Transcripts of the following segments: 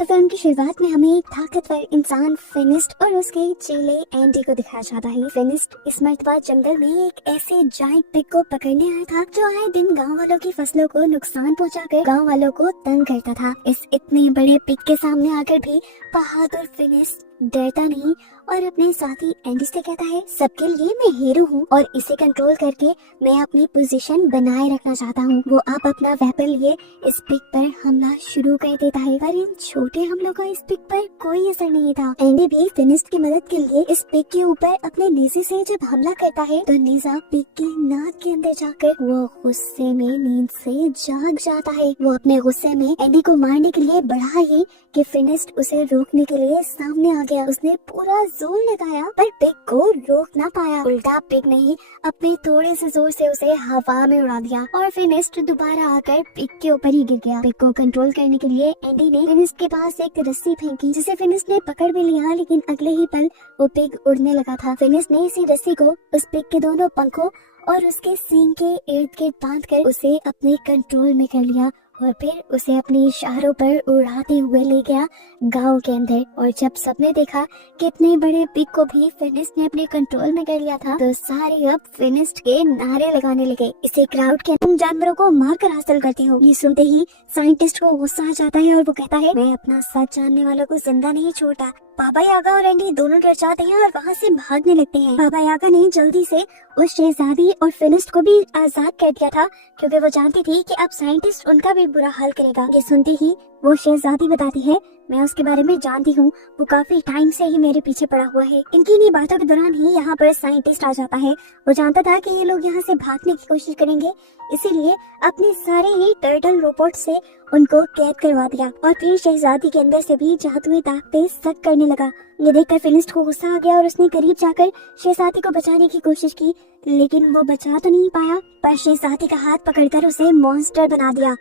तो फिल्म की शुरुआत में हमें एक ताकतवर इंसान फिनिस्ट और उसके चेले एंडी को दिखाया जाता है। फिनिस्ट इस मर्तबा जंगल में एक ऐसे जायंट पिग को पकड़ने आया था जो आए दिन गांव वालों की फसलों को नुकसान पहुंचाकर गांव वालों को तंग करता था। इस इतने बड़े पिग के सामने आकर भी बहादुर फिनिस्ट डरता नहीं और अपने साथी एंडी से कहता है, सबके लिए मैं हीरो हूँ और इसे कंट्रोल करके मैं अपनी पोजीशन बनाए रखना चाहता हूँ। वो अब अपना वेपन लिए इस पिग पर हमला शुरू कर देता है, पर इन छोटे हमलों का इस पिग पर कोई असर नहीं था। एंडी भी फिनिस्ट की मदद के लिए इस पिग के ऊपर अपने नेज़े से जब हमला करता है तो नेज़ा पिग के नाक के अंदर जाकर वो गुस्से में नींद से जाग जाता है। वो अपने गुस्से में एंडी को मारने के लिए बढ़ा ही कि फिनिस्ट उसे रोकने के लिए सामने आ गया। उसने पूरा जोर लगाया पर पिग को रोक ना पाया। उल्टा पिग ने ही अपने थोड़े से जोर से उसे हवा में उड़ा दिया और फिनिस्ट दोबारा आकर पिग के ऊपर ही गिर गया। पिग को कंट्रोल करने के लिए एंडी ने फिनिस्ट के पास एक रस्सी फेंकी जिसे फिनिस्ट ने पकड़ भी लिया, लेकिन अगले ही पल वो पिग उड़ने लगा था। फिनिस्ट ने इसी रस्सी को उस पिग के दोनों पंखों और उसके सींग के इर्द गिर्द बांधकर उसे अपने कंट्रोल में कर लिया और फिर उसे अपने इशारों पर उड़ाते हुए ले गया गांव के अंदर। और जब सबने देखा कि इतने बड़े पिग को भी फिनिस्ट ने अपने कंट्रोल में कर लिया था तो सारे अब फिनिस्ट के नारे लगाने लगे। इसे क्राउड के तुम जानवरों को मार कर हासिल करती हो। ये सुनते ही साइंटिस्ट को गुस्सा आ जाता है और वो कहता है, मैं अपना सच जानने वालों को जिंदा नहीं छोड़ता। बाबा यागा और एंडी दोनों डर जाते हैं और वहाँ से भागने लगते हैं। बाबा यागा ने जल्दी से उस शहजादी और फिनिस्ट को भी आजाद कर दिया था क्योंकि वो जानती थी कि अब साइंटिस्ट उनका भी बुरा हाल करेगा। ये सुनते ही वो शहजादी बताती है, मैं उसके बारे में जानती हूँ, वो काफी टाइम से ही मेरे पीछे पड़ा हुआ है। इनकी इन्हीं बातों के दौरान ही यहाँ पर साइंटिस्ट आ जाता है। वो जानता था कि ये लोग यहाँ से भागने की कोशिश करेंगे, इसीलिए अपने सारे ही टर्टल रोबोट से उनको कैद करवा दिया और फिर शहजादी के अंदर से भी जादुई ताकतें सक करने लगा। ये देखकर फिनिस्ट को गुस्सा आ गया और उसने करीब जाकर शहजादी को बचाने की कोशिश की, लेकिन वो बचा तो नहीं पाया, पर शहजादी का हाथ पकड़कर उसे मॉन्स्टर बना दिया।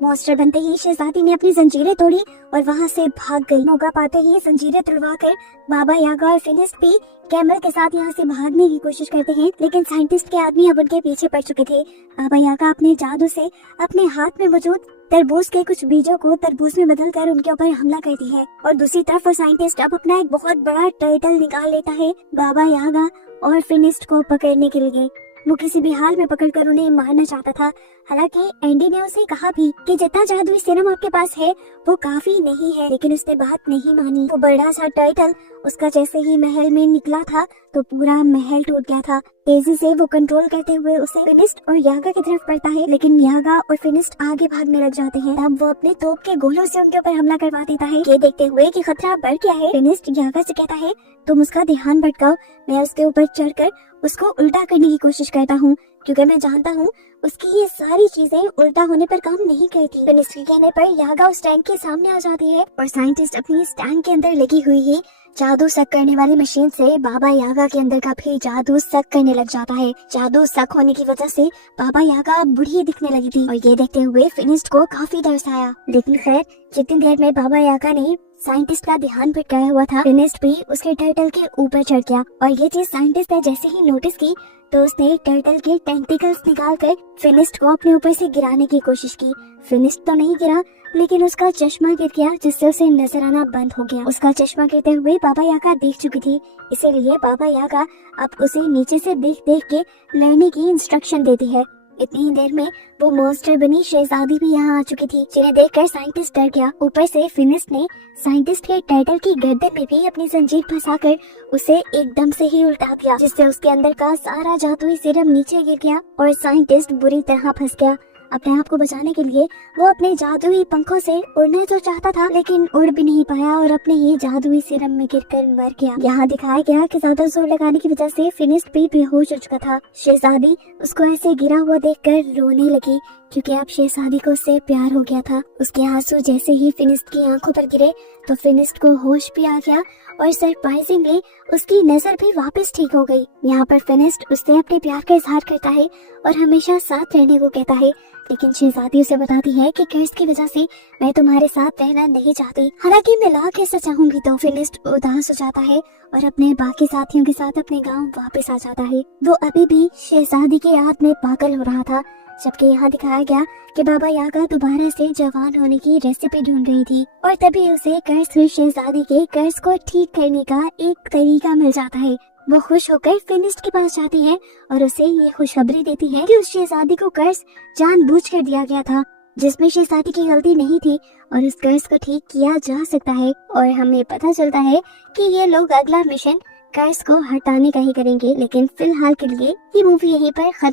मॉन्स्टर बनते ही शहजादी ने अपनी जंजीरें तोड़ी और वहाँ से भाग गई। मौका पाते ही जंजीरें तुड़वाकर बाबा यागा और फिनिस्ट भी कैमल के साथ यहाँ से भागने की कोशिश करते हैं, लेकिन साइंटिस्ट के आदमी अब उनके पीछे पड़ चुके थे। बाबा यागा अपने जादू से अपने हाथ में मौजूद तरबूज के कुछ बीजों को तरबूज में बदलकर उनके ऊपर हमला करती है और दूसरी तरफ वो साइंटिस्ट अब अपना एक बहुत बड़ा टर्टल निकाल लेता है बाबा यागा और फिनिस्ट को पकड़ने के लिए। वो किसी भी हाल में पकड़कर उन्हें मारना चाहता था। हालांकि एंडी ने उसे कहा भी कि जितना जादुई सीरम आपके पास है वो काफी नहीं है, लेकिन उसने बात नहीं मानी। वो बड़ा सा टर्टल उसका जैसे ही महल में निकला था तो पूरा महल टूट गया था। तेजी से वो कंट्रोल करते हुए उसे फिनिस्ट और यागा की तरफ बढ़ता है, लेकिन यागा और फिनिस्ट आगे भागने लग जाते हैं। तब वो अपने तोप के गोलों से उनके ऊपर हमला करवा देता है। ये देखते हुए कि खतरा बढ़ गया है, फिनिस्ट यागा से कहता है, तुम उसका ध्यान भटकाओ, मैं उसके ऊपर चढ़कर उसको उल्टा करने की कोशिश करता हूँ क्योंकि मैं जानता हूँ उसकी ये सारी चीजें उल्टा होने पर काम नहीं करती। फिनिस्ट के कहने पर यागा उस टैंक के सामने आ जाती है और साइंटिस्ट अपनी इस टैंक के अंदर लगी हुई है जादू सक करने वाली मशीन से बाबा यागा के अंदर का भी जादू सक करने लग जाता है। जादू सक होने की वजह से बाबा यागा बुढ़ी दिखने लगी थी और ये देखते हुए फिनिस्ट को काफी तरस आया। लेकिन खैर जितनी देर में बाबा यागा ने साइंटिस्ट का ध्यान भटकाया हुआ था, फिनिस्ट भी उसके टर्टल के ऊपर चढ़ गया और ये चीज साइंटिस्ट ने जैसे ही नोटिस की तो उसने टर्टल के टेंटिकल्स निकालकर फिनिस्ट को अपने ऊपर से गिराने की कोशिश की। फिनिस्ट तो नहीं गिरा, लेकिन उसका चश्मा गिर गया जिससे उसे नजर आना बंद हो गया। उसका चश्मा गिरते हुए बाबा यागा देख चुकी थी, इसीलिए बाबा यागा अब उसे नीचे से देख देख के लड़ने की इंस्ट्रक्शन देती है। इतनी देर में वो मॉन्स्टर बनी शहजादी भी यहाँ आ चुकी थी, जिन्हें देखकर साइंटिस्ट डर गया। ऊपर से फिनिस्ट ने साइंटिस्ट के टर्टल की गर्दन में भी अपनी जंजीर फंसाकर उसे एकदम से ही उल्टा दिया, जिससे उसके अंदर का सारा जादुई सीरम नीचे गिर गया और साइंटिस्ट बुरी तरह फंस गया। अपने आप को बचाने के लिए वो अपने जादुई पंखों से उड़ना तो चाहता था, लेकिन उड़ भी नहीं पाया और अपने ही जादुई सीरम में गिरकर मर गया। यहाँ दिखाया गया कि ज्यादा जोर लगाने की वजह से फिनिस्ट भी बेहोश हो चुका था। शहजादी उसको ऐसे गिरा हुआ देखकर रोने लगी क्योंकि अब शहजादी को उससे प्यार हो गया था। उसके आंसू जैसे ही फिनिस्ट की आंखों पर गिरे तो फिनिस्ट को होश भी आ गया और सरप्राइजिंगली उसकी नजर भी वापस ठीक हो गई। यहाँ पर फिनिस्ट उससे अपने प्यार का इजहार करता है और हमेशा साथ रहने को कहता है, लेकिन शहजादी उसे बताती है कि कर्ज की वजह से मैं तुम्हारे साथ रहना नहीं चाहती। हालांकि मैं लाख ऐसा चाहूंगी तो फिनिस्ट उदास हो जाता है और अपने बाकी साथियों के साथ अपने गांव वापस आ जाता है। वो अभी भी शहजादी की याद में पागल हो रहा था, जबकि यहाँ दिखाया गया कि बाबा यागा दोबारा से जवान होने की रेसिपी ढूंढ रही थी और तभी उसे कर्ज हुई शहजादी के कर्ज को ठीक करने का एक तरीका मिल जाता है। वो खुश होकर फिनिस्ट के पास जाती है और उसे ये खुशखबरी देती है कि उस शहजादी को कर्ज जानबूझकर दिया गया था, जिसमें शहजादी की गलती नहीं थी और उस कर्ज को ठीक किया जा सकता है। और हमें पता चलता है कि ये लोग अगला मिशन कर्ज को हटाने का ही करेंगे। लेकिन फिलहाल के लिए ये मूवी यहीं पर खत्म